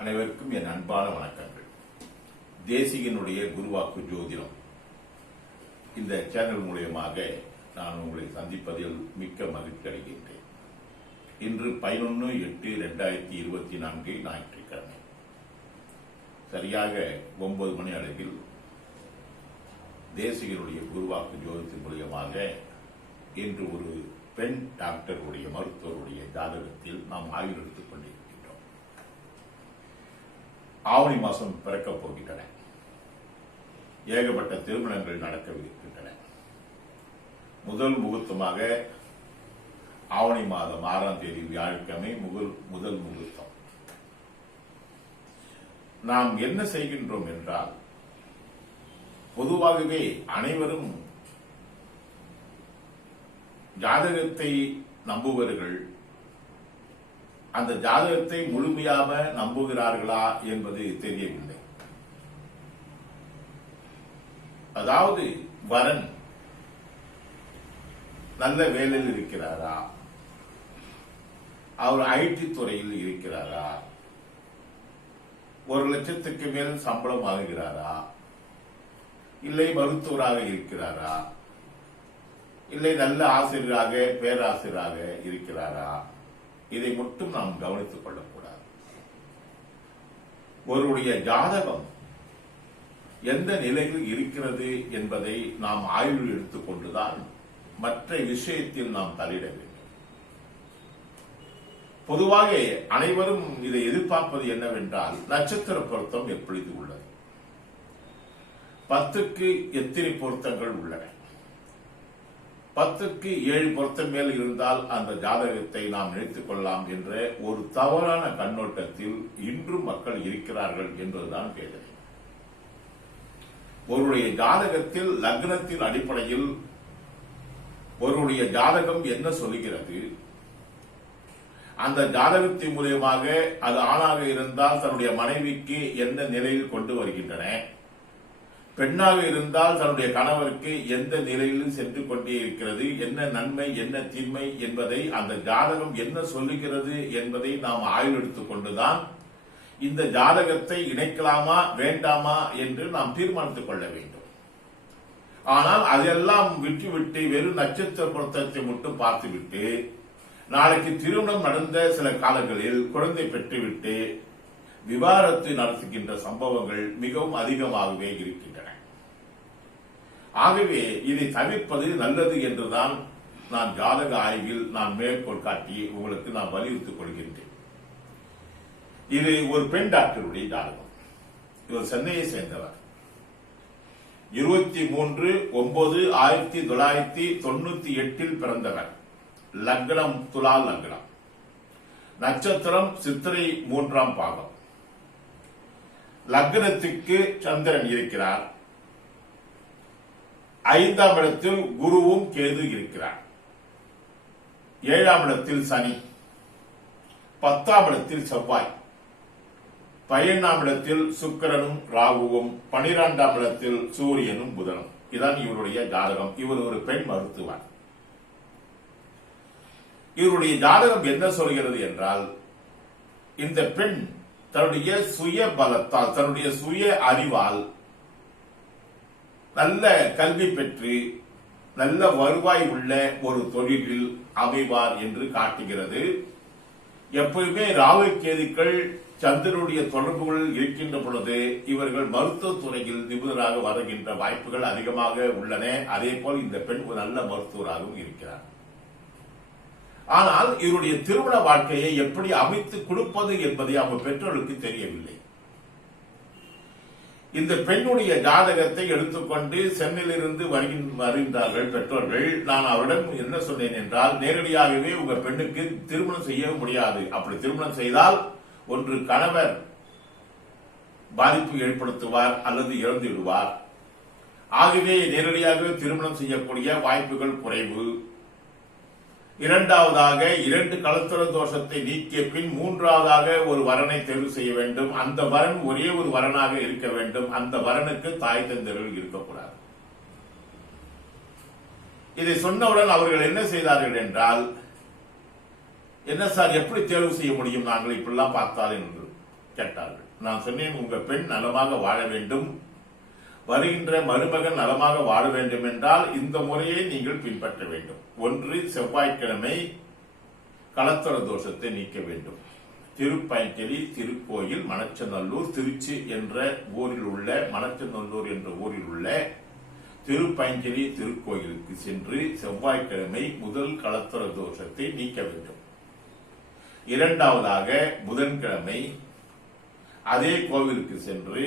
அனைவருக்கும் என் அன்பான வணக்கங்கள். தேசிகனுடைய குருவாக்கு ஜோதிடம் இந்த சேனல் மூலமாக நான் உங்களை சந்திப்பதில் மிக்க மகிழ்ச்சி அடைகின்றேன். இன்று 11/8/2024 ஞாயிற்றுக்கிழமை சரியாக 9 மணி அளவில் தேசிகனுடைய குருவாக்கு ஜோதிடத்தின் மூலமாக இன்று ஒரு பெண் டாக்டருடைய மருத்துவருடைய ஜாதகத்தில் நாம் ஆய்வு எடுத்துக் கொண்டிருக்கின்றோம். ஆவணி மாதம் பிறக்கப் போகின்றன. ஏகப்பட்ட திருமணங்கள் நடக்கவிருக்கின்றன. முதல் முகூர்த்தமாக ஆவணி மாதம் 6ஆம் தேதி வியாழக்கிழமை முதல் முகூர்த்தம். நாம் என்ன செய்கின்றோம் என்றால், பொதுவாகவே அனைவரும் ஜாதகத்தை நம்புவர்கள் அந்த ஜாதகத்தை முழுமையாக நம்புகிறார்களா என்பது தெரியவில்லை. அதாவது வரன் நல்ல வேலையில் இருக்கிறாரா, அவர் ஐடி துறையில் இருக்கிறாரா, 1 லட்சத்துக்கு மேல் சம்பளம் வாங்குகிறாரா, இல்லை மருத்துவராக இருக்கிறாரா, இல்லை நல்ல ஆசிரியராக பேராசிரியராக இருக்கிறாரா, இதை மட்டும் நாம் கவனித்துக் கொள்ளக்கூடாது. ஒருவருடைய ஜாதகம் எந்த நிலையில் இருக்கிறது என்பதை நாம் ஆய்வில் எடுத்துக்கொண்டுதான் மற்ற விஷயத்தில் நாம் தலையிட வேண்டும். பொதுவாக அனைவரும் இதை எதிர்பார்ப்பது என்னவென்றால், நட்சத்திர பொருத்தம் எப்படி உள்ளது, 10க்கு எத்தனை பொருத்தங்கள் உள்ளன, 10க்கு 7 பொருத்தம் மேல் இருந்தால் அந்த ஜாதகத்தை நாம் நினைத்துக் கொள்ளலாம் என்ற ஒரு தவறான கண்ணோட்டத்தில் இன்றும் மக்கள் இருக்கிறார்கள் என்பதுதான் வேதனை. ஒருவருடைய ஜாதகத்தில் லக்னத்தின் அடிப்படையில் ஒருவருடைய ஜாதகம் என்ன சொல்லுகிறது, அந்த ஜாதகத்தின் மூலமாக அது ஆணாக இருந்தால் தன்னுடைய மனைவிக்கு எந்த நிலையில் கொண்டு வருகின்றன, பெண்ணாக இருந்தால் தன்னுடைய கணவருக்கு எந்த நிலையில் சென்று கொண்டே இருக்கிறது, என்ன நன்மை என்ன தீமை என்பதை அந்த ஜாதகம் என்ன சொல்லுகிறது என்பதை நாம் ஆய்வு எடுத்துக் கொண்டுதான் இந்த ஜாதகத்தை இணைக்கலாமா வேண்டாமா என்று நாம் தீர்மானித்துக் கொள்ள வேண்டும். ஆனால் அதெல்லாம் விட்டுவிட்டு வெறும் நட்சத்திர பொருத்தத்தை மட்டும் பார்த்துவிட்டு நாளைக்கு திருமணம் நடந்த சில காலங்களில் குழந்தை பெற்றுவிட்டு விவாகரத்து நடத்துகின்ற சம்பவங்கள் மிகவும் அதிகமாகவே இருக்கின்றன. ஆகவே இதை தவிர்ப்பது நல்லது என்றுதான் நான் ஜாதக ஆய்வில் நான் மேற்கோள் காட்டி உங்களுக்கு நான் வலியுறுத்திக் கொள்கின்றேன். இது ஒரு பெண் டாக்டருடைய ஜாதகம். இவர் சென்னையை சேர்ந்தவர். 23/9/1998 பிறந்தவர். லக்னம் துலா லக்னம். நட்சத்திரம் சித்திரை 3ஆம் பாகம். லக்னத்துக்கு சந்திரன் இருக்கிறார். 5ஆம் இடத்தில் குருவும் கேது இருக்கிறார். 7ஆம் இடத்தில் சனி, 10ஆம் இடத்தில் செவ்வாய், 11ஆம் இடத்தில் சுக்கிரனும் ராகுவும், 12ஆம் இடத்தில் சூரியனும் புதனும். இதான் இவருடைய ஜாதகம். இவர் ஒரு பெண் மருத்துவர். இவருடைய ஜாதகம் என்ன சொல்கிறது என்றால், இந்த பெண் தன்னுடைய சுய பலத்தால் தன்னுடைய சுய அறிவால் நல்ல கல்வி பெற்று நல்ல வருவாய் உள்ள ஒரு தொழிலில் அமைவார் என்று காட்டுகிறது. எப்பவுமே ராகு கேதுக்கள் சந்திரனுடைய தொடர்புகள் இருக்கின்ற பொழுது இவர்கள் மருத்துவ துறையில் நிபுணராக வருகின்ற வாய்ப்புகள் அதிகமாக உள்ளன. அதே போல் இந்த பெண் ஒரு நல்ல மருத்துவராகவும் இருக்கிறார். ஆனால் இவருடைய திருமண வாழ்க்கையை எப்படி அமைத்து கொடுப்பது என்பதை அவங்க பெற்றோருக்கு தெரியவில்லை. இந்த பெண்ணுடைய ஜாதகத்தை எடுத்துக்கொண்டு சென்னையிலிருந்து வருகின்றார்கள் பெற்றோர்கள். நான் அவரிடம் என்ன சொன்னேன் என்றால், நேரடியாகவே உங்க பெண்ணுக்கு திருமணம் செய்ய முடியாது. அப்படி திருமணம் செய்தால் ஒன்று கணவர் பாதிப்பு ஏற்படுத்துவார் அல்லது இறந்து விடுவார். ஆகவே நேரடியாக திருமணம் செய்யக்கூடிய வாய்ப்புகள் குறைவு. இரண்டாவதாக 2 கலத்திர தோஷத்தை நீக்கிய பின் 3ஆவதாக ஒரு வரனை தேர்வு செய்ய வேண்டும். அந்த வரன் ஒரே ஒரு வரனாக இருக்க வேண்டும். அந்த வரனுக்கு தாய் தந்தையர்கள் இருக்கக்கூடாது. இதை சொன்னவுடன் அவர்கள் என்ன செய்தார்கள் என்றால், என்ன சார் எப்படி தேர்வு செய்ய முடியும் நாங்கள் இப்படிலாம் பார்த்தால் என்று. கேட்டார்கள். நான் சொன்னேன், உங்க பெண் நலமாக வாழ வேண்டும், வருகின்ற மருமகன் நலமாக வாழ வேண்டும் என்றால் இந்த முறையை நீங்கள் பின்பற்ற வேண்டும். ஒன்று, செவ்வாய்க்கிழமை களத்திர தோஷத்தை நீக்க வேண்டும். திருப்பயஞ்சலி திருக்கோயில் மணச்சநல்லூர், திருச்சி என்ற ஊரில் உள்ள மணச்சநல்லூர் என்ற ஊரில் உள்ள திருப்பயஞ்சலி திருக்கோயிலுக்கு சென்று செவ்வாய்க்கிழமை முதல் களத்திர தோஷத்தை நீக்க வேண்டும். இரண்டாவதாக புதன்கிழமை அதே கோவிலுக்கு சென்று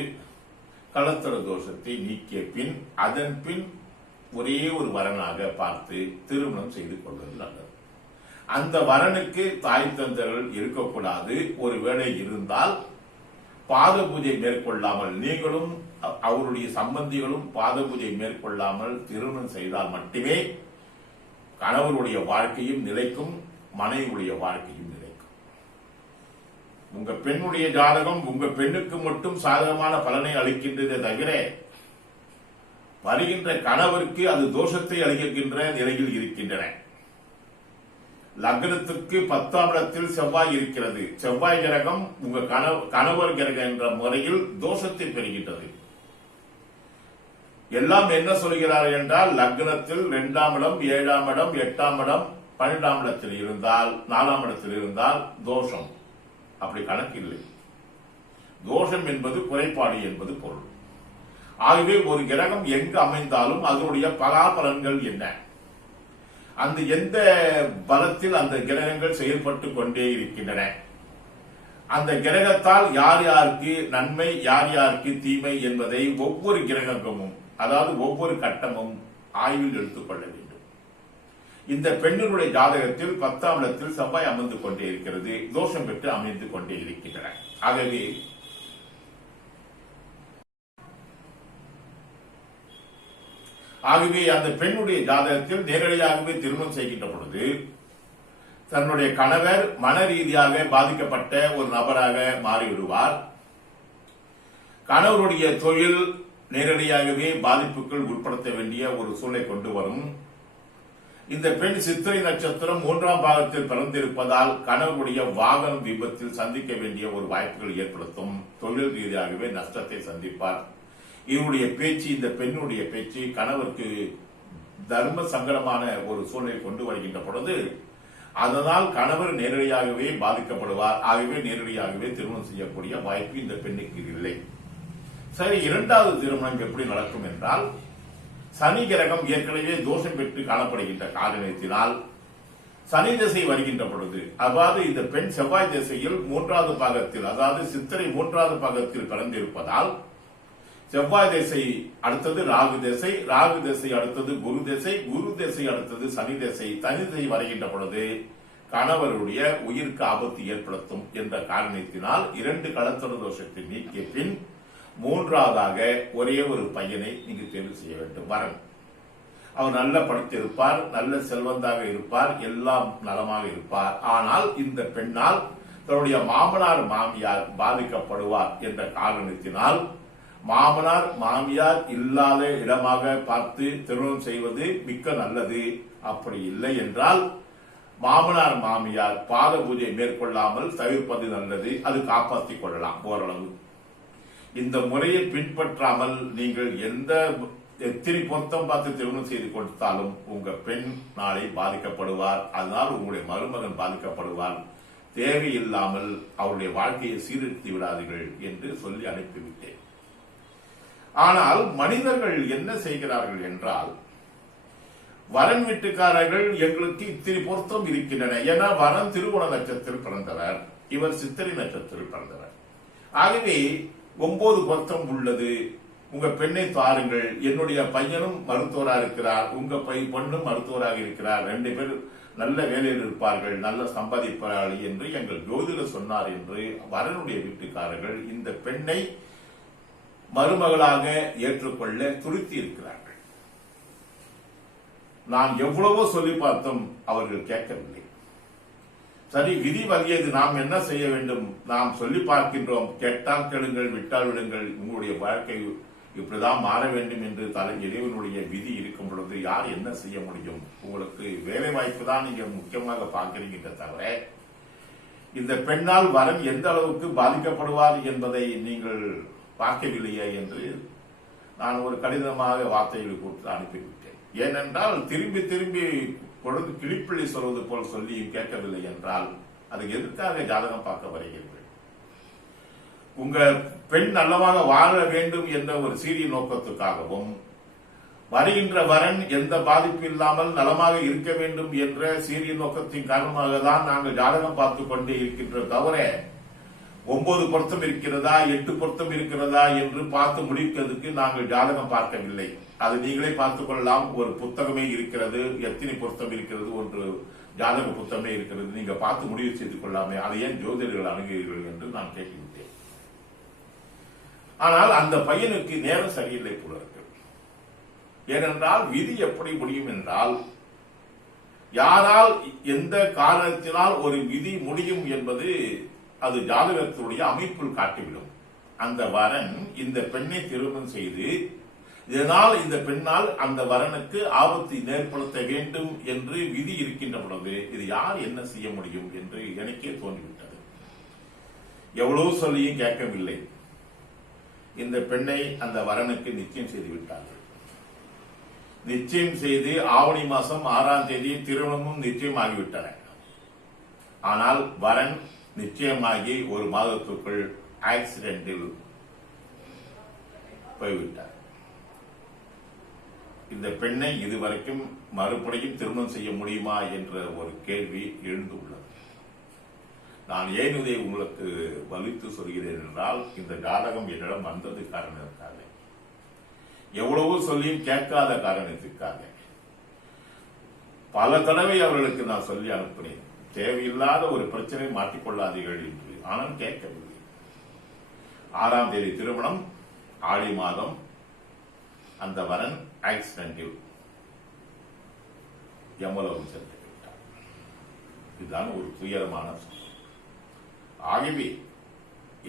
களத்திர தோஷத்தை நீக்கிய பின் அதன் பின் ஒரே ஒரு வரனாக பார்த்து திருமணம் செய்து கொள்வது நல்லது. அந்த வரனுக்கு தாய் தந்தர்கள் இருக்கக்கூடாது. ஒருவேளை இருந்தால் பாத பூஜை மேற்கொள்ளாமல், நீங்களும் அவருடைய சம்பந்திகளும் பாத பூஜை மேற்கொள்ளாமல் திருமணம் செய்தால் மட்டுமே கணவருடைய வாழ்க்கையும் நிலைக்கும், மனைவியுடைய வாழ்க்கையும் நிலைக்கும். உங்க பெண்ணுடைய ஜாதகம் உங்க பெண்ணுக்கு மட்டும் சாதகமான பலனை அளிக்கின்றதே தவிர வருகின்ற கணவருக்கு அது தோஷத்தை அளிக்கின்ற நிலையில் இருக்கின்றன. லக்னத்துக்கு 10ஆம் இடத்தில் செவ்வாய் இருக்கிறது. செவ்வாய் கிரகம் உங்க கணவர் கிரகம் என்ற முறையில் தோஷத்தை பெறுகின்றது. எல்லாம் என்ன சொல்கிறார்கள் என்றால், லக்னத்தில் 2ஆம் இடம், 7ஆம் இடம், 8ஆம் இடம், 12ஆம் இடத்தில் இருந்தால், 4ஆம் இடத்தில் இருந்தால் தோஷம். அப்படி கணக்கு இல்லை. தோஷம் என்பது குறைபாடு என்பது பொருள். ஆகவே ஒரு கிரகம் எங்கு அமைந்தாலும் அதனுடைய பலாபலன்கள் என்ன, அந்த எந்த பலத்தில் அந்த கிரகங்கள் செயல்பட்டுக் கொண்டே இருக்கின்றன, அந்த கிரகத்தால் யார் யாருக்கு நன்மை யார் யாருக்கு தீமை என்பதை ஒவ்வொரு கிரகமும், அதாவது ஒவ்வொரு கட்டமும் ஆய்வில் எடுத்துக்கொள்ள வேண்டும். இந்த பெண்ணினுடைய ஜாதகத்தில் 10ஆம் இடத்தில் செவ்வாய் அமர்ந்து கொண்டே இருக்கிறது, தோஷம் பெற்று அமைந்து கொண்டே இருக்கின்றன. ஆகவே அந்த பெண்ணுடைய ஜாதகத்தில் நேரடியாகவே திருமணம் செய்கின்ற பொழுது தன்னுடைய கணவர் மன ரீதியாக பாதிக்கப்பட்ட ஒரு நபராக மாறிவிடுவார். கணவருடைய தொழில் நேரடியாகவே பாதிப்புகள் உட்படுத்த வேண்டிய ஒரு சூழலை கொண்டு வரும். இந்த பெண் சித்திரை நட்சத்திரம் 3ஆம் பாகத்தில் பிறந்திருப்பதால் கணவருடைய வாகன விபத்தில் சந்திக்க வேண்டிய ஒரு வாய்ப்புகள் ஏற்படுத்தும். தொழில் ரீதியாகவே நஷ்டத்தை சந்திப்பார். இவருடைய பேச்சு, இந்த பெண்ணுடைய பேச்சு கணவருக்கு தர்ம சங்கடமான ஒரு சூழ்நிலை கொண்டு வருகின்ற பொழுது அதனால் கணவர் நேரடியாகவே பாதிக்கப்படுவார். ஆகவே நேரடியாகவே திருமணம் செய்யக்கூடிய வாய்ப்பு இந்த பெண்ணுக்கு இல்லை. சரி, இரண்டாவது திருமணம் எப்படி நடக்கும் என்றால், சனி கிரகம் ஏற்கனவே தோஷம் பெற்று காணப்படுகின்ற காரணத்தினால் சனி திசை வருகின்ற பொழுது, அதாவது இந்த பெண் செவ்வாய் திசையில் 3ஆவது பாகத்தில், அதாவது சித்திரை 3ஆவது பாகத்தில் பிறந்திருப்பதால் செவ்வாய் திசை அடுத்தது ராகு திசை, ராகு திசை அடுத்தது குரு திசை, குரு திசை அடுத்தது சனி திசை, சனி திசை வருகின்ற பொழுது கணவருடைய உயிருக்கு ஆபத்து ஏற்படுத்தும் என்ற காரணத்தினால் 2 களத்திர தோஷத்தை நீக்கிய பின் 3ஆவதாக ஒரே ஒரு பையனை நீங்க தேர்வு செய்ய வேண்டும். வரன் அவர் நல்ல படித்திருப்பார், நல்ல செல்வந்தாக இருப்பார், எல்லாம் நலமாக இருப்பார். ஆனால் இந்த பெண்ணால் தன்னுடைய மாமனார் மாமியார் பாதிக்கப்படுவார் என்ற காரணத்தினால் மாமனார் மாமியார் இல்லாத இடமாக பார்த்து திருமணம் செய்வது மிக்க நல்லது. அப்படி இல்லை என்றால் மாமனார் மாமியார் பாத பூஜை மேற்கொள்ளாமல் தவிர்ப்பது நல்லது. அது காப்பாற்றிக் கொள்ளலாம் ஓரளவு. இந்த முறையை பின்பற்றாமல் நீங்கள் எத்தனை பொருத்தம் பார்த்து திருமணம் செய்து கொடுத்தாலும் உங்க பெண் நாளை பாதிக்கப்படுவார். அதனால் உங்களுடைய மருமகன் பாதிக்கப்படுவார். தேவையில்லாமல் அவருடைய வாழ்க்கையை சீர்திருத்தி விடாதீர்கள் என்று சொல்லி அனுப்பிவிட்டேன். ஆனால் மனிதர்கள் என்ன செய்கிறார்கள் என்றால், வரன் வீட்டுக்காரர்கள் எங்களுக்கு இத்திரி பொருத்தம் இருக்கின்றன. ஏன்னா வரன் திருவோண நட்சத்திரத்தில் பிறந்தவர், இவர் சித்திரை நட்சத்திரத்தில் பிறந்தவர். ஆகவே 9 பொருத்தம் உள்ளது. உங்க பெண்ணை தாருங்கள். என்னுடைய பையனும் மருத்துவராக இருக்கிறார், உங்க பொண்ணும் மருத்துவராக இருக்கிறார், 2 பேர் நல்ல வேலையில் இருப்பார்கள், நல்ல சம்பாதிப்பார்கள் என்று எங்கள் ஜோதிடர் சொன்னார் என்று வரனுடைய வீட்டுக்காரர்கள் இந்த பெண்ணை மருமகளாக ஏற்றுக்கொள்ள துருத்தி இருக்கிறார்கள். நான் எவ்வளவோ சொல்லி பார்த்தோம், அவர்கள் கேட்கவில்லை. சரி, விதி வலியது, நாம் என்ன செய்ய வேண்டும்? நாம் சொல்லி பார்க்கின்றோம், கேட்டால் கேளுங்கள், விட்டால் விடுங்கள், உங்களுடைய வாழ்க்கை இப்படிதான் மாற வேண்டும் என்று இறைவனுடைய விதி இருக்கும் பொழுது யார் என்ன செய்ய முடியும்? உங்களுக்கு வேலை வாய்ப்பு தான் நீங்க முக்கியமாக பார்க்கிறீங்க தவிர இந்த பெண்ணால் வரன் எந்த அளவுக்கு பாதிக்கப்படுவார் என்பதை நீங்கள் பார்க்கவில்லையே என்று நான் ஒரு கடிதமாக வார்த்தைகள் கொடுத்து அனுப்பிவிட்டேன். ஏனென்றால் திரும்பி திரும்பி பொழுது கிளிப்பிள்ளி சொல்வது போல் சொல்லியும் கேட்கவில்லை என்றால் அது எதற்காக ஜாதகம் பார்க்க வருகிறீர்கள்? உங்க பெண் நல்லவாக வாழ வேண்டும் என்ற ஒரு சீரிய நோக்கத்துக்காகவும் வருகின்ற வரன் எந்த பாதிப்பு இல்லாமல் நலமாக இருக்க வேண்டும் என்ற சீரிய நோக்கத்தின் காரணமாக தான் நாங்கள் ஜாதகம் பார்த்துக் கொண்டே இருக்கின்ற தவிர 9 பொருத்தம் இருக்கிறதா 8 பொருத்தம் இருக்கிறதா என்று பார்த்து முடிக்கிறதுக்கு நாங்கள் ஜாதகம் பார்க்கவில்லை. அது நீங்களே பார்த்துக் கொள்ளலாம். ஒரு புத்தகமே இருக்கிறது, எத்தனை பொருத்தம் இருக்கிறது, ஒன்று ஜாதக புத்தகமே இருக்கிறது, நீங்க பார்த்து முடிவு செய்து கொள்ளாமே, அதை ஏன் ஜோதிடர்கள் அணுகிறீர்கள் என்று நான் கேட்டுவிட்டேன். ஆனால் அந்த பையனுக்கு நேரம் சரியில்லை போல இருக்கு. ஏனென்றால் விதி எப்படி முடியும் என்றால், யாரால் எந்த காரணத்தினால் ஒரு விதி முடியும் என்பது அது ஜாதகத்தினுடைய அமைப்பில் காட்டிவிடும். அந்த வரன் இந்த பெண்ணை திருமணம் செய்து இதனால் இந்த பெண்ணால் அந்த வரனுக்கு ஆபத்தை ஏற்படுத்த வேண்டும் என்று விதி இருக்கின்ற பொழுது இது யார் என்ன செய்ய முடியும் என்று எனக்கே தோன்றிவிட்டது. எவ்வளவு சொல்லியும் கேட்கவில்லை. இந்த பெண்ணை அந்த வரனுக்கு நிச்சயம் செய்து விட்டார்கள். நிச்சயம் செய்து ஆவணி மாசம் 6ஆம் தேதி திருமணமும் நிச்சயமாகிவிட்டன. ஆனால் வரன் நிச்சயமாகி ஒரு மாதத்துக்குள் ஆக்சிடென்டில் போய்விட்டார். இந்த பெண்ணை இதுவரைக்கும் மறுபடியும் திருமணம் செய்ய முடியுமா என்ற ஒரு கேள்வி எழுந்துள்ளது. நான் ஏன் இதை உங்களுக்கு வலித்து சொல்கிறேன் என்றால், இந்த ஜாதகம் என்னிடம் வந்தது காரணத்திற்காக, எவ்வளவு சொல்லியும் கேட்காத காரணத்திற்காக பல தடவை அவர்களுக்கு நான் சொல்லி அனுப்பினேன், தேவையில்லாத ஒரு பிரச்சனை மாட்டிக்கொள்ளாதீர்கள் என்று. ஆனால் கேட்கவில்லை. 6ஆம் தேதி திருமணம், ஆடி மாதம் அந்த வரன் ஆக்சிடென்டில் யமலோகம் சென்று விட்டார். இதுதான் ஒரு துயரமான சம்பவம். ஆகவே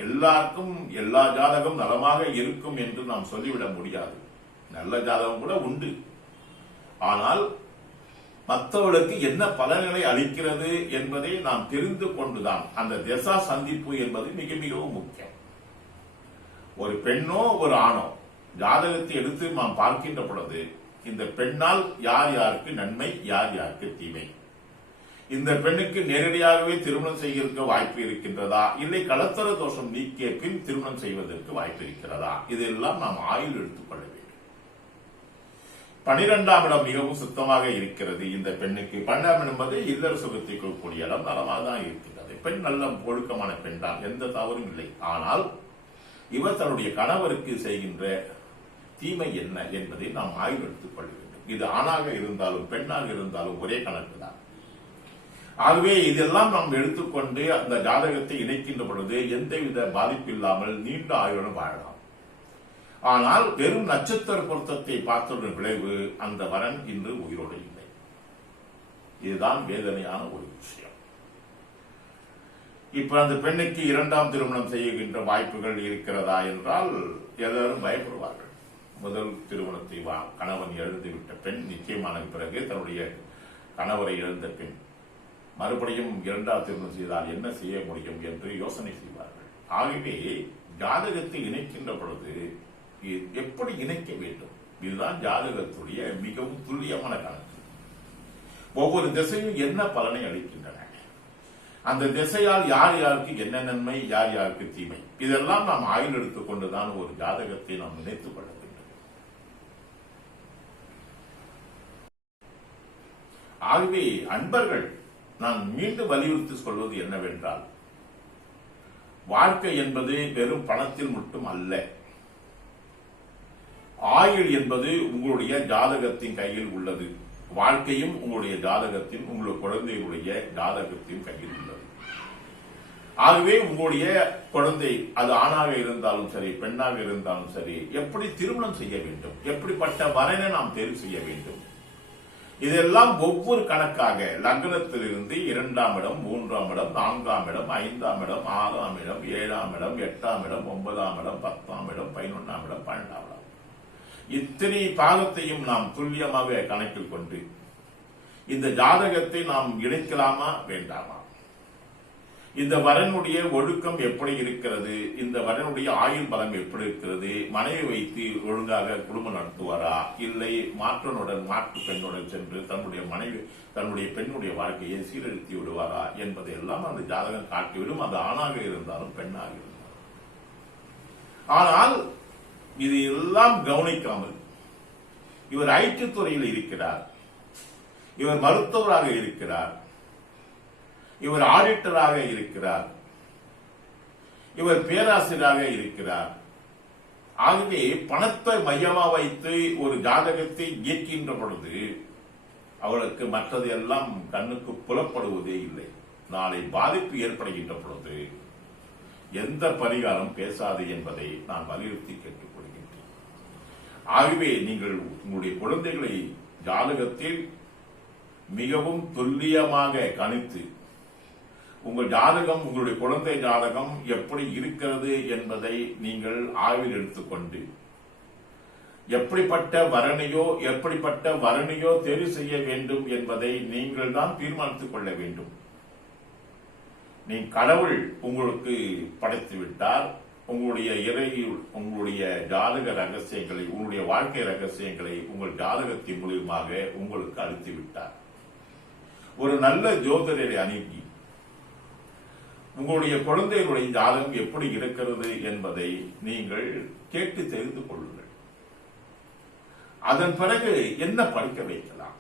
எல்லாருக்கும் எல்லா ஜாதகம் நலமாக இருக்கும் என்று நாம் சொல்லிவிட முடியாது. நல்ல ஜாதகம் கூட உண்டு. ஆனால் மற்றவர்களுக்கு என்ன பலன்களை அளிக்கிறது என்பதை நாம் தெரிந்து கொண்டுதான் அந்த திசா சந்திப்பு என்பது மிக மிகவும் முக்கியம். ஒரு பெண்ணோ ஒரு ஆணோ ஜாதகத்தை எடுத்து நாம் பார்க்கின்ற பொழுது இந்த பெண்ணால் யார் யாருக்கு நன்மை, யார் யாருக்கு தீமை, இந்த பெண்ணுக்கு நேரடியாகவே திருமணம் செய்வதற்கு வாய்ப்பு இருக்கின்றதா, இல்லை கலத்தர தோஷம் நீக்கிய பின் திருமணம் செய்வதற்கு வாய்ப்பு இருக்கிறதா, இதெல்லாம் நாம் ஆய்வு எடுத்துக்கொள்ள வேண்டும். 12ஆம் இடம் மிகவும் சுத்தமாக இருக்கிறது. இந்த பெண்ணுக்கு 12ஆம் என்பது இல்லற சுகத்தை கொடுக்கக்கூடிய இடம், நலமாக தான் இருக்கின்றது. பெண் நல்ல ஒழுக்கமான பெண் தான், எந்த தவறும் இல்லை. ஆனால் இவர் தன்னுடைய கணவருக்கு செய்கின்ற தீமை என்ன என்பதை நாம் ஆய்வு எடுத்துக் கொள்ள வேண்டும். இது ஆணாக இருந்தாலும் பெண்ணாக இருந்தாலும் ஒரே கணக்கு தான். ஆகவே இதெல்லாம் நாம் எடுத்துக்கொண்டு அந்த ஜாதகத்தை இணைக்கின்ற பொழுது எந்தவித பாதிப்பு இல்லாமல் நீண்ட ஆயுளுடன் வாழலாம். ஆனால் வெறும் நட்சத்திர பொருத்தத்தை பார்த்ததன் விளைவு அந்த வரன் இன்று உயிரோடு இல்லை. இதுதான் வேதனையான ஒரு விஷயம். இப்ப அந்த பெண்ணுக்கு 2ஆம் திருமணம் செய்கின்ற வாய்ப்புகள் இருக்கிறதா என்றால் எல்லாரும் பயப்படுவார்கள். முதல் திருமணத்தை கணவன் இழந்துவிட்ட பெண் நிச்சயமான பிறகு தன்னுடைய கணவரை இழந்த பெண் மறுபடியும் 2ஆம் திருமணம் செய்தால் என்ன செய்ய முடியும் என்று யோசனை செய்வார்கள். ஆகவே ஜாதகத்தை இணைக்கின்ற பொழுது எப்படி இணைக்க வேண்டும், இதுதான் ஜாதகத்துடைய மிகவும் துல்லியமான கணக்கு. ஒவ்வொரு திசையும் என்ன பலனை அளிக்கின்றன, அந்த திசையால் யார் யாருக்கு என்ன நன்மை, யார் யாருக்கு தீமை, இதெல்லாம் நாம் ஆய்வு எடுத்துக் கொண்டுதான் ஒரு ஜாதகத்தை நாம் நினைத்துக் கொள்ள வேண்டும். ஆகவே அன்பர்கள், நான் மீண்டும் வலியுறுத்தி சொல்வது என்னவென்றால், வாழ்க்கை என்பது வெறும் பணத்தில் மட்டும் அல்ல. ஆயுள் என்பது உங்களுடைய ஜாதகத்தின் கையில் உள்ளது. வாழ்க்கையும் உங்களுடைய ஜாதகத்தின், உங்களுடைய குழந்தைகளுடைய ஜாதகத்தின் கையில் உள்ளது. ஆகவே உங்களுடைய குழந்தை அது ஆணாக இருந்தாலும் சரி, பெண்ணாக இருந்தாலும் சரி, எப்படி திருமணம் செய்ய வேண்டும், எப்படிப்பட்ட வரனை நாம் தேர்வு செய்ய வேண்டும், இதெல்லாம் ஒவ்வொரு கணக்காக லக்னத்திலிருந்து 2ஆம் இடம், 3ஆம் இடம், 4ஆம் இடம், 5ஆம் இடம், 6ஆம் இடம், 7ஆம் இடம், 8ஆம் இடம், 9ஆம் இடம், 10ஆம் இடம், 11ஆம் இடம், 12ஆம் இடம், இத்தனை பாகத்தையும் நாம் துல்லியமாக கணக்கில் கொண்டு இந்த ஜாதகத்தை நாம் இணைக்கலாமா வேண்டாமா, இந்த வரனுடைய ஒழுக்கம் எப்படி இருக்கிறது, இந்த வரனுடைய ஆயுள் பலம் எப்படி இருக்கிறது, மனைவி வைத்து ஒழுங்காக குடும்பம் நடத்துவாரா, இல்லை மாற்று பெண்ணுடன் சென்று தன்னுடைய பெண்ணுடைய வாழ்க்கையை சீரழித்து விடுவாரா என்பதை எல்லாம் அந்த ஜாதகம் காட்டிவிடும். அது ஆணாக இருந்தாலும் பெண்ணாக இருந்தாலும். ஆனால் இது எல்லாம் கவனிக்காமல் இவர் ஐடி துறையில் இருக்கிறார், இவர் மருத்துவராக இருக்கிறார், இவர் ஆடிட்டராக இருக்கிறார், இவர் பேராசிரியராக இருக்கிறார். ஆகவே பணத்தை மையமா வைத்து ஒரு ஜாதகத்தை இயக்கின்ற பொழுது அவளுக்கு மற்றது எல்லாம் கண்ணுக்கு புலப்படுவதே இல்லை. நாளை பாதிப்பு ஏற்படுகின்ற பொழுது எந்த பரிகாரம் பேசாது என்பதை நான் வலியுறுத்தி கேட்டுக்கொள்கின்றேன். ஆகவே நீங்கள் உங்களுடைய குழந்தைகளை ஜாதகத்தில் மிகவும் துல்லியமாக கணித்து உங்கள் ஜாதகம், உங்களுடைய குழந்தை ஜாதகம் எப்படி இருக்கிறது என்பதை நீங்கள் ஆய்வில் எடுத்துக்கொண்டு எப்படிப்பட்ட வரணையோ தேர்வு செய்ய வேண்டும் என்பதை நீங்கள் தான் தீர்மானித்துக் கொள்ள வேண்டும். கடவுள் உங்களுக்கு படைத்து விட்டார். உங்களுடைய ஜாதக ரகசியங்களை, உங்களுடைய வாழ்க்கை ரகசியங்களை உங்கள் ஜாதகத்தின் மூலமாக உங்களுக்கு அளித்து விட்டார். ஒரு நல்ல ஜோதிடரை அணுகி உங்களுடைய குழந்தைகளுடைய ஜாதகம் எப்படி இருக்கிறது என்பதை நீங்கள் கேட்டு தெரிந்து கொள்ளுங்கள். அதன் பிறகு என்ன படிக்க வைக்கலாம்,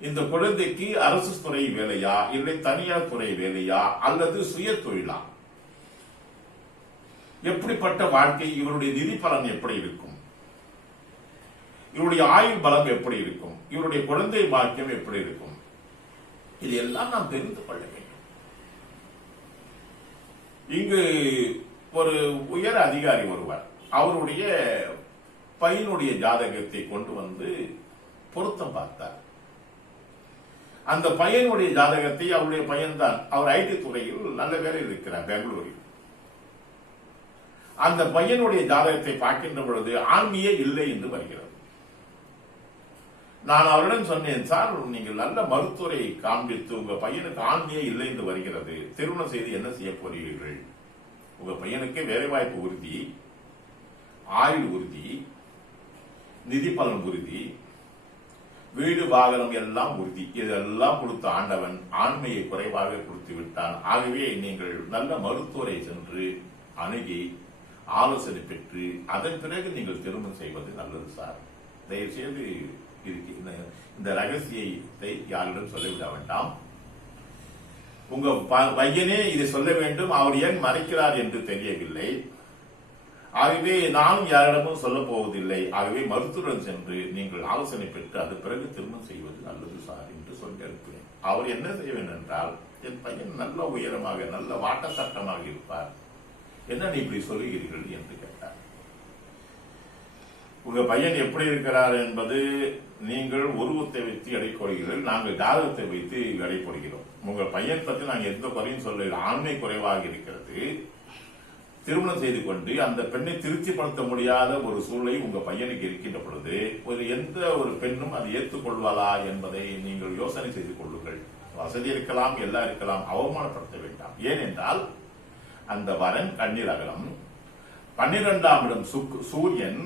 இந்த குழந்தைக்கு அரசு துறை வேலையா, இல்லை தனியார் துறை வேலையா, அல்லது சுய தொழிலா, எப்படிப்பட்ட வாழ்க்கை, இவருடைய நிதி பலன் எப்படி இருக்கும், இவருடைய ஆயுள் பலம் எப்படி இருக்கும், இவருடைய குழந்தை பாக்கியம் எப்படி இருக்கும், இது எல்லாம் நாம் தெரிந்து கொள்ள வேண்டும். இங்கு ஒரு உயர் அதிகாரி ஒருவர் அவருடைய பையனுடைய ஜாதகத்தை கொண்டு வந்து பொருத்தம் பார்த்தார். அந்த பையனுடைய ஜாதகத்தை, அவருடைய பையன்தான், அவர் ஐடி துறையில் நல்ல வேலையில் இருக்கிறார் பெங்களூரில். அந்த பையனுடைய ஜாதகத்தை பார்க்கின்ற பொழுது ஆண்மையே இல்லை என்று வருகிறது. நான் அவரிடம் சொன்னேன், சார் நீங்கள் நல்ல மருத்துவரை காண்பித்து உங்க பையனுக்கு ஆண்மையே இல்லை என்று வருகிறது, திருமணம் செய்து என்ன செய்ய போறீர்கள்? உங்க பையனுக்கு வேலைவாய்ப்பு உறுதி, ஆயுள் உறுதி, நிதி பலன் உறுதி, வீடு வாகனம் எல்லாம் உறுதி. இதெல்லாம் கொடுத்த ஆண்டவன் ஆண்மையை குறைவாக கொடுத்து விட்டான். ஆகவே நீங்கள் நல்ல மருத்துவரை சென்று அணுகி ஆலோசனை பெற்று அதன் பிறகு நீங்கள் திருமணம் செய்வது நல்லது சார். தயவு செய்து இந்த ரகசியத்தை யாரிடம் சொல்லிவிட வேண்டாம். உங்க பையனே இதை சொல்ல வேண்டும், அவர் ஏன் மறைக்கிறார் என்று தெரியவில்லை. ஆகவே நானும் யாரிடமும் சொல்ல போவதில்லை. ஆகவே மருத்துவருடன் சென்று நீங்கள் ஆலோசனை பெற்று அது பிறகு திருமணம் செய்வது நல்லது சார் என்று சொல்லி அனுப்பினேன். அவர் என்ன செய்ய வேண்டும் என்றால், என் பையன் நல்ல உயரமாக நல்ல வாட்ட சட்டமாக இருப்பார், என்ன நீ இப்படி சொல்லுகிறீர்கள் என்று கேட்டார். உங்க பையன் எப்படி இருக்கிறார் என்பது நீங்கள் உருவத்தை வைத்து எடை போடுகிறீர்கள், நாங்கள் ஜாதகத்தை வைத்து எடை போடுகிறோம். உங்கள் பையன் பற்றி நாங்கள் எந்த குறையும் சொல்ல, ஆண்மை குறைவாக இருக்கிறது, திருமணம் செய்து கொண்டு அந்த பெண்ணை திருப்திப்படுத்த முடியாத ஒரு சூழ்நிலை உங்க பையனுக்கு இருக்கின்ற பொழுது எந்த ஒரு பெண்ணும் அதை ஏற்றுக்கொள்வாளா என்பதை நீங்கள் யோசனை செய்து கொள்ளுங்கள். வசதி இருக்கலாம், எல்லாம் இருக்கலாம், அவமானப்படுத்த வேண்டாம். ஏனென்றால் அந்த வரன் கண்ணீர் அகலம் 12ஆம் இடம் சூரியன்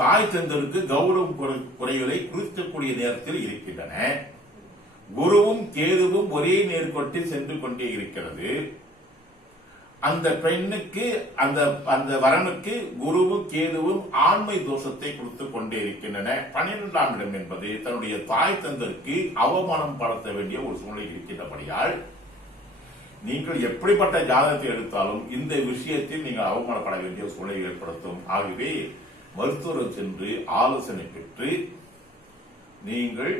தாய் தந்தருக்கு கௌரவம் குறைகளை குறிக்கக்கூடிய நேரத்தில் இருக்கின்றன. குருவும் கேதுவும் ஒரே நேர்கோட்டில் சென்று கொண்டே இருக்கிறது. அந்த பெண்ணுக்கு அந்த வரனுக்கு குருவும் கேதுவும் ஆண்மை தோஷத்தை கொடுத்துக் கொண்டே இருக்கின்றன. 12ஆம் இடம் என்பது தன்னுடைய தாய் தந்தருக்கு அவமானம் படுத்த வேண்டிய ஒரு சூழ்நிலை இருக்கின்றபடியால் நீங்கள் எப்படிப்பட்ட ஜாதகத்தை எடுத்தாலும் இந்த விஷயத்தில் நீங்கள் அவமானப்பட வேண்டிய சூழ்நிலை ஏற்படுத்தும். ஆகவே மருத்துவரை சென்று ஆலோசனை பெற்று நீங்கள்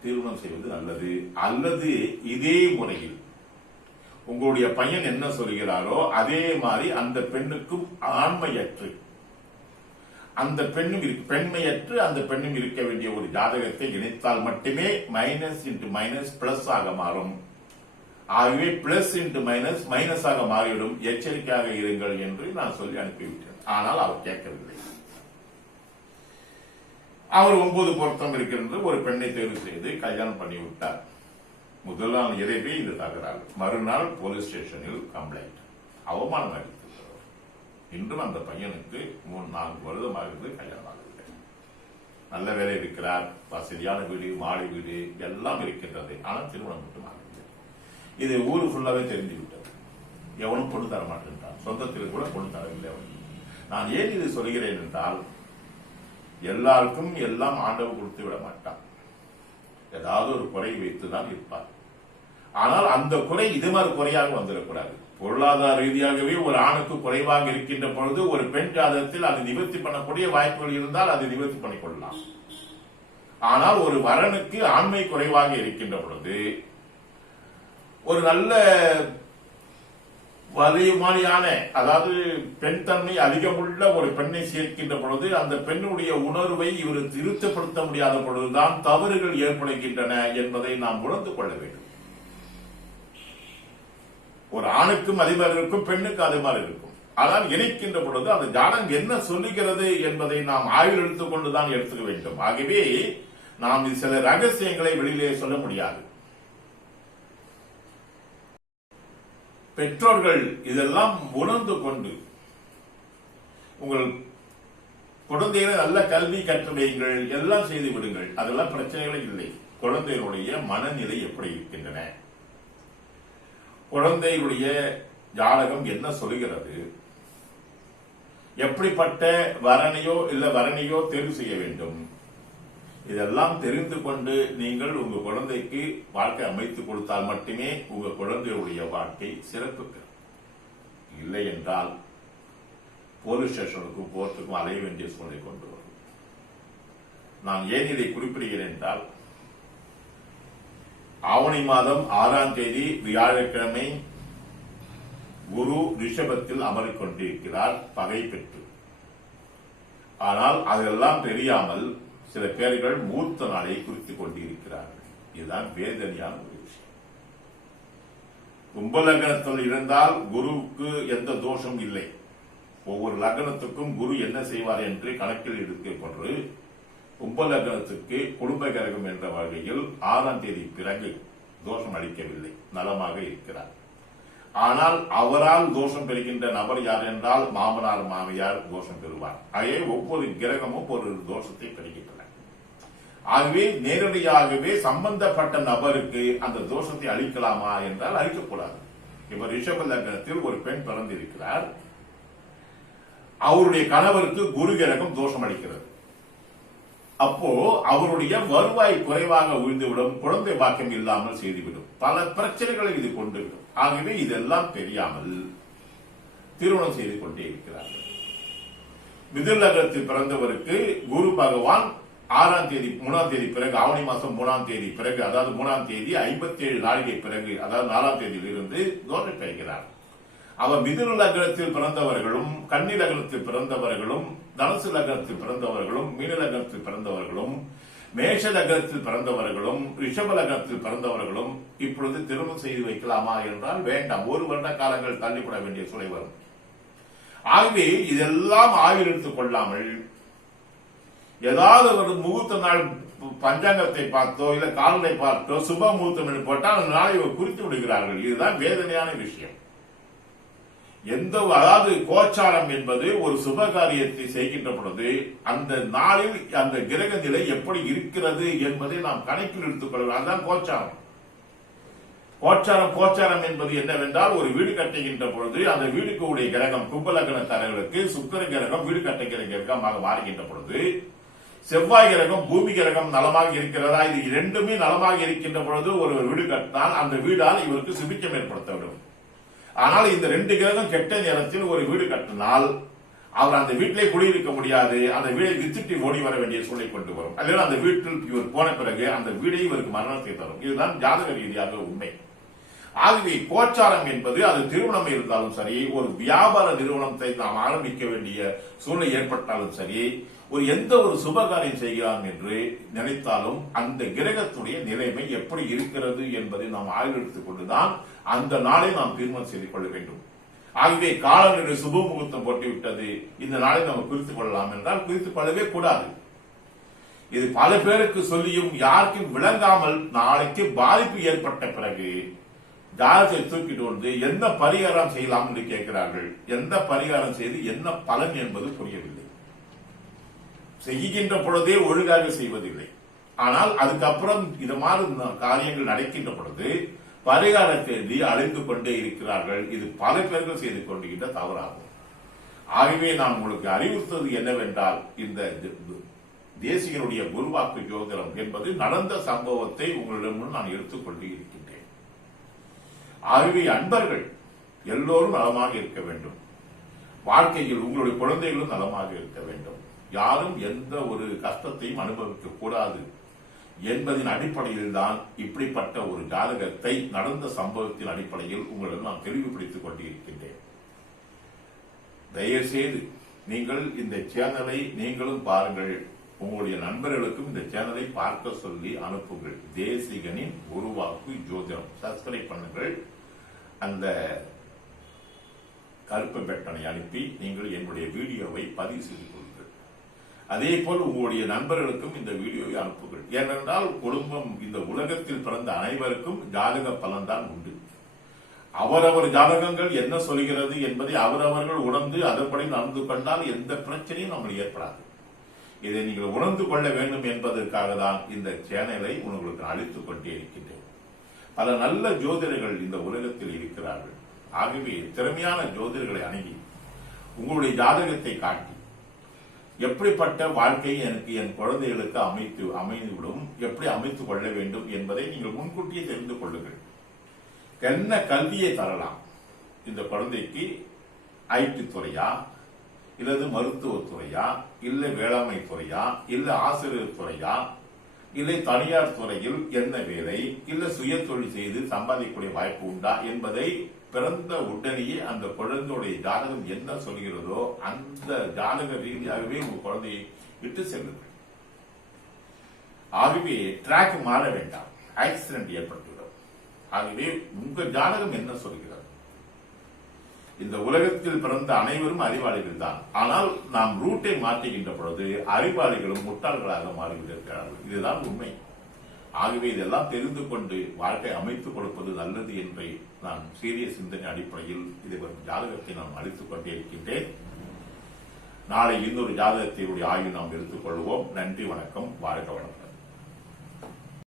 திருமணம் செய்வது நல்லது. அல்லது இதே முறையில் உங்களுடைய பையன் என்ன சொல்கிறாரோ அதே மாதிரி அந்த பெண்ணுக்கும் ஆண்மையற்று அந்த பெண்மையற்று அந்த பெண்ணும் இருக்க வேண்டிய ஒரு ஜாதகத்தை இணைத்தால் மட்டுமே மைனஸ் இன்டு மைனஸ் பிளஸ் ஆக மாறும். ஆகவே பிளஸ் இன்டு மைனஸ் மைனஸ் ஆக மாறிவிடும். எச்சரிக்கையாக இருங்கள் என்று நான் சொல்லி அனுப்பிவிட்டேன். ஆனால் அவர் கேட்கவில்லை. அவர் 9 பொருத்தம் இருக்கின்ற ஒரு பெண்ணை தேர்வு செய்து கல்யாணம் பண்ணிவிட்டார். முதல் நாள் இரவே இது தகராறு, மறுநாள் போலீஸ் ஸ்டேஷனில் கம்ப்ளைண்ட், அவமானம் அளித்திருக்கிறார். இன்றும் அந்த பையனுக்கு 3-4 வருடமாகிறது, கல்யாணம் ஆகவில்லை. நல்ல வேலை இருக்கிறார், வசதியான வீடு, மாடி வீடு எல்லாம் இருக்கின்றது, ஆனால் திருமணம் மட்டும் ஆகவில்லை. இது ஊரு ஃபுல்லாவே தெரிந்து விட்டது. எவனும் பொண்ணு தர மாட்டேன்றான், சொந்தத்தில் கூட பொண்ணு தரவில்லை அவன். நான் ஏன் இது சொல்கிறேன் என்றால், எல்லாருக்கும் எல்லாம் ஆண்டவன் கொடுத்து விட மாட்டான். ஏதாவது ஒரு குறை வைத்துதான் இருப்பார். ஆனால் அந்த குறை இது மாதிரி குறையாக வந்துடக்கூடாது. பொருளாதார ரீதியாகவே ஒரு ஆணுக்கு குறைவாக இருக்கின்ற பொழுது ஒரு பெண் ஜாதகத்தில் அது நிவர்த்தி பண்ணக்கூடிய வாய்ப்புகள் இருந்தால் அது நிவர்த்தி பண்ணிக்கொள்ளலாம். ஆனால் ஒரு வரனுக்கு ஆண்மை குறைவாக இருக்கின்ற பொழுது ஒரு நல்ல வலிமையான, அதாவது பெண் தன்மை அதிகமுள்ள ஒரு பெண்ணை சேர்க்கின்ற பொழுது அந்த பெண்ணுடைய உணர்வை இவர் திருத்தப்படுத்த முடியாத பொழுதுதான் தவறுகள் ஏற்படுகின்றன என்பதை நாம் உணர்ந்து கொள்ள வேண்டும். ஒரு ஆணுக்கும் அதே மாதிரி இருக்கும், பெண்ணுக்கு அதே மாதிரி இருக்கும். ஆனால் இணைக்கின்ற பொழுது அந்த ஜாதகம் என்ன சொல்லுகிறது என்பதை நாம் ஆய்வில் எடுத்துக்கொண்டுதான் எடுத்துக்க வேண்டும். ஆகவே நாம் சில ரகசியங்களை வெளியிலே சொல்ல முடியாது. பெற்றோர்கள் இதெல்லாம் உணர்ந்து கொண்டு உங்கள் குழந்தைகளை நல்ல கல்வி கற்று வையுங்கள், எல்லாம் செய்து விடுங்கள், அதெல்லாம் பிரச்சனைகளே இல்லை. குழந்தைகளுடைய மனநிலை எப்படி இருக்கின்றன, குழந்தைகளுடைய ஜாதகம் என்ன சொல்கிறது, எப்படிப்பட்ட வரனையோ தேர்வு செய்ய வேண்டும், இதெல்லாம் தெரிந்து கொண்டு நீங்கள் உங்க குழந்தைக்கு வாழ்க்கை அமைத்துக் கொடுத்தால் மட்டுமே உங்க குழந்தையுடைய வாழ்க்கை சிறப்பு பெறும். இல்லை என்றால் போலீஸ் ஸ்டேஷனுக்கும் கோர்ட்டுக்கும் அலைய வேண்டிய சூழ்நிலை கொண்டு வரும். நான் ஏன் இதை குறிப்பிடுகிறேன் என்றால், ஆவணி மாதம் 6ஆம் தேதி வியாழக்கிழமை குரு ரிஷபத்தில் அமரிக் கொண்டிருக்கிறார், பகை பெற்று. ஆனால் அதெல்லாம் தெரியாமல் சில பேர்கள் மூர்த்த நாளை குறித்துக் கொண்டிருக்கிறார்கள். இதுதான் வேதனையான ஒரு விஷயம். கும்ப லக்னத்தில் இருந்தால் குருவுக்கு எந்த தோஷம் இல்லை. ஒவ்வொரு லக்னத்துக்கும் குரு என்ன செய்வார் என்று கணக்கில் எடுத்துக்கொண்டு கும்ப லக்னத்துக்கு குடும்ப கிரகம் என்ற வகையில் 6ஆம் தேதி பிறகு தோஷம் அளிக்கவில்லை, நலமாக இருக்கிறார். ஆனால் அவரால் தோஷம் பெறுகின்ற நபர் யார் என்றால் மாமனார் மாமியார் தோஷம் பெறுவார். ஆகவே ஒவ்வொரு கிரகமும் ஒரு தோஷத்தை பெறுகின்றன. ஆகவே நேரடியாகவே சம்பந்தப்பட்ட நபருக்கு அந்த தோஷத்தை அளிக்கலாமா என்றால் அளிக்கக்கூடாது. இப்ப ரிஷப லக்னத்தில் ஒரு பெண் பிறந்திருக்கிறார், அவருடைய கணவருக்கு குரு கிரகம் தோஷம் அளிக்கிறது. அப்போ அவருடைய வருவாய் குறைவாக விழுந்துவிடும், குழந்தை பாக்கியம் இல்லாமல் செய்துவிடும், பல பிரச்சனைகளை இது கொண்டுவிடும். ஆகவே இதெல்லாம் தெரியாமல் திருமணம் செய்து கொண்டே இருக்கிறார்கள். மிதுன லக்னத்தில் பிறந்தவருக்கு குரு பகவான் 6ஆம் தேதி 3ஆம் தேதி பிறகு, ஆவணி மாசம் 3ஆம் தேதி பிறகு, அதாவது 3ஆம் தேதி 57 நாளிகை பிறகு, அதாவது 4ஆம் தேதியிலிருந்து தோஷம் பெறுகிறார். அவர் மிதுன லக்னத்தில் பிறந்தவர்களும், கன்னி லக்னத்தில் பிறந்தவர்களும், தனுசு லக்னத்தில் பிறந்தவர்களும், மீன லக்னத்தில் பிறந்தவர்களும், மேஷ லக்னத்தில் பிறந்தவர்களும், ரிஷப லக்னத்தில் பிறந்தவர்களும் இப்பொழுது திருமணம் செய்து வைக்கலாமா என்றால் வேண்டாம். 1 வருட காலங்கள் தள்ளிப்பட வேண்டிய சூழல் வரும். ஆகவே இதெல்லாம் ஆய்வில் எடுத்துக் கொள்ளாமல் ஏதாவது ஒரு முகூர்த்த நாள் பஞ்சாங்கத்தை பார்த்தோ இல்ல காலனை பார்த்தோ சுப முகூர்த்தம் என்று போட்டால் அந்த நாளை குறித்து விடுகிறார்கள். இதுதான் வேதனையான விஷயம். அதாவது கோச்சாரம் என்பது ஒரு சுப காரியத்தை செய்கின்ற பொழுது அந்த நாளில் அந்த கிரக நிலை எப்படி இருக்கிறது என்பதை நாம் கணக்கில் எடுத்துக்கொள்ள, அதுதான் கோச்சாரம். கோச்சாரம் என்பது என்னவென்றால், ஒரு வீடு கட்டுகின்ற பொழுது அந்த வீடுக்கு உடைய கிரகம் கும்பலக்கணக்காரர்களுக்கு சுக்கிர கிரகம் வீடு கட்டுகிற கிரகமாக மாறுகின்ற பொழுது செவ்வாய் கிரகம் பூமி கிரகம் நலமாக இருக்கிறதா, இது இரண்டுமே நலமாக இருக்கின்ற பொழுது ஒரு வீடு கட்டினால் அந்த வீடால் இவருக்கு சுபிச்சம் ஏற்படுத்தவிடும். ஆனால் இந்த 2 கிரகம் கெட்ட நேரத்தில் ஒரு வீடு கட்டினால் அவர் அந்த வீட்டிலே குடியிருக்க முடியாது, அந்த வீடை வித்துட்டு ஓடி வர வேண்டிய சூழலை கொண்டு வரும். அல்லது அந்த வீட்டில் இவர் போன பிறகு அந்த வீடை இவருக்கு மரணத்தை தரும். இதுதான் ஜாதக ரீதியாக உண்மை. ஆகவே கோச்சாரம் என்பது அது திருமணம் இருந்தாலும் சரி, ஒரு வியாபார நிறுவனத்தை நாம் ஆரம்பிக்க வேண்டிய சூழ்நிலை ஏற்பட்டாலும் சரி, எந்த ஒரு சுபகாரியம் செய்கிறான் என்று நினைத்தாலும் அந்த கிரகத்துடைய நிலைமை எப்படி இருக்கிறது என்பதை நாம் ஆய்வு எடுத்துக் கொண்டுதான் அந்த நாளை நாம் தீர்மானம் செய்து கொள்ள வேண்டும். ஆகவே காலநிலை சுப முகூர்த்தம் போட்டுவிட்டது, இந்த நாளை நாம் குறித்துக் கொள்ளலாம் என்றால் குறித்துக் கொள்ளவே கூடாது. இது பல பேருக்கு சொல்லியும் யாருக்கும் விளங்காமல் நாளைக்கு பாதிப்பு ஏற்பட்ட பிறகு ஜாதகத்தை தூக்கிட்டு வந்து என்ன பரிகாரம் செய்யலாம் என்று கேட்கிறார்கள். எந்த பரிகாரம் செய்து என்ன பலன் என்பது புரியவில்லை. செய்கின்ற பொழுதே ஒழுங்காக செய்வதில்லை. ஆனால் அதுக்கப்புறம் இது மாதிரி காரியங்கள் நடக்கின்ற பொழுது பரிகார தேதி அழிந்து கொண்டே இருக்கிறார்கள். இது பல பேர்கள் செய்து கொண்டிருக்கின்ற தவறாகும். ஆகவே நான் உங்களுக்கு அறிவுறுத்தது என்னவென்றால், இந்த தேசிகனுடைய குருவாக்கு ஜோதிடம் என்பது நடந்த சம்பவத்தை உங்களிடம் நான் எடுத்துக்கொண்டு இருக்கின்றேன். ஆகவே அன்பர்கள் எல்லோரும் நலமாக இருக்க வேண்டும். வாழ்க்கையில் உங்களுடைய குழந்தைகளும் நலமாக இருக்க வேண்டும். யாரும் எந்த ஒரு கஷ்டத்தையும் அனுபவிக்க கூடாது என்பதின் அடிப்படையில் தான் இப்படிப்பட்ட ஒரு ஜாதகத்தை நடந்த சம்பவத்தின் அடிப்படையில் உங்களிடம் நான் தெளிவுபடுத்திக் கொண்டிருக்கின்றேன். தயவுசெய்து நீங்கள் இந்த சேனலை நீங்களும் பாருங்கள். உங்களுடைய நண்பர்களுக்கும் இந்த சேனலை பார்க்க சொல்லி அனுப்புங்கள். தேசிகனின் குருவாக்கு ஜோதிடம் சப்ஸ்கிரைப் பண்ணுங்கள். அந்த கருப்பு பட்டனை அனுப்பி நீங்கள் என்னுடைய வீடியோவை பதிவு செய்து கொள்ளுங்கள். அதே போல் உங்களுடைய நண்பர்களுக்கும் இந்த வீடியோவை அனுப்புங்கள். ஏனென்றால் குடும்பம், இந்த உலகத்தில் பிறந்த அனைவருக்கும் ஜாதக பலன்தான் உண்டு. அவரவர் ஜாதகங்கள் என்ன சொல்கிறது என்பதை அவரவர்கள் உணர்ந்து அதன்படி நடந்து கொண்டால் எந்த பிரச்சனையும் நம்மளுக்கு ஏற்படாது. இதை நீங்கள் உணர்ந்து கொள்ள வேண்டும் என்பதற்காக தான் இந்த சேனலை உங்களுக்கு அளித்துக் கொண்டே இருக்கின்றேன். பல நல்ல ஜோதிடர்கள் இந்த உலகத்தில் இருக்கிறார்கள். ஆகவே திறமையான ஜோதிடர்களை அணுகி உங்களுடைய ஜாதகத்தை காட்டி எப்படிப்பட்ட வாழ்க்கை எனக்கு என் குழந்தைகளுக்கு அமைந்துவிடும், எப்படி அமைத்துக் கொள்ள வேண்டும் என்பதை நீங்கள் முன்கூட்டியே தெரிந்து கொள்ளுங்கள். என்ன கல்வியை தரலாம் இந்த குழந்தைக்கு? ஐடி துறையா, இல்லது மருத்துவத்துறையா, இல்ல வேளாண்மை துறையா, இல்ல ஆசிரியர் துறையா, இல்லை தனியார் துறையில் என்ன வேலை, இல்ல சுய தொழில் செய்து சம்பாதிக்கக்கூடிய வாய்ப்பு உண்டா என்பதை பிறந்த உடனேயே அந்த குழந்தையுடைய ஜாதகம் என்ன சொல்கிறதோ அந்த ஜாதக ரீதியாகவே உங்க குழந்தையை விட்டு செல்லுங்கள். ஆகவே டிராக் மாற வேண்டாம், ஆக்சிடென்ட் ஏற்பட்டுவிடும். ஆகவே உங்க ஜாதகம் என்ன சொல்கிறது? இந்த உலகத்தில் பிறந்த அனைவரும் அறிவாளிகள் தான். ஆனால் நாம் ரூட்டை மாற்றுகின்ற பொழுது அறிவாளிகளும் முட்டாள்களாக மாறிவிடுகிறார்கள். இதுதான் உண்மை. ஆகவே இதெல்லாம் தெரிந்து கொண்டு வாழ்க்கை அமைத்துக் கொடுப்பது நல்லது என்று நான் சீரிய சிந்தனை அடிப்படையில் இதை ஜாதகத்தை நாம் அளித்துக் கொண்டே இருக்கின்றேன். நாளை இன்னொரு ஜாதகத்தினுடைய ஆய்வு நாம் எடுத்துக் கொள்வோம். நன்றி, வணக்கம், வாழ்க வளமுடன்.